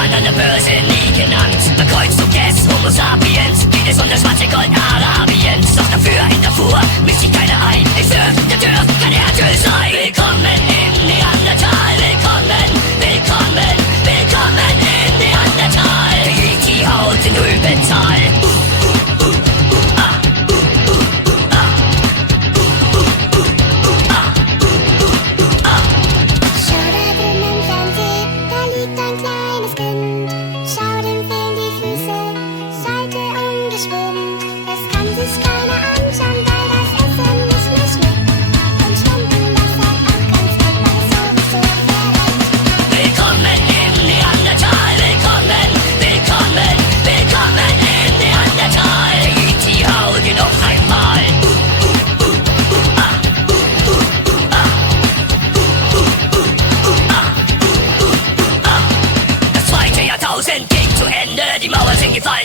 waren an der Börse nie genannt. Bekreuzt des Homo sapiens, geht es um das schwarze Gold Arabiens. Doch dafür in Darfur mischt sich keiner ein. Ich fürchte, dürft kein Erdöl sein. Willkommen im Neandertal, willkommen, willkommen, willkommen im Neandertal. Die Haut in Ölbetal.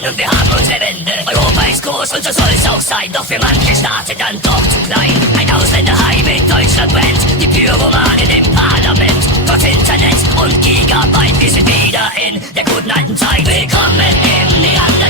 Und wir haben unsere Wende. Europa ist groß und so soll es auch sein. Doch für manche Staaten dann doch zu klein. Ein Ausländerheim in Deutschland brennt. Die Pyromanen im Parlament. Trotz Internet und Gigabyte. Wir sind wieder in der guten alten Zeit. Willkommen im Neandertal.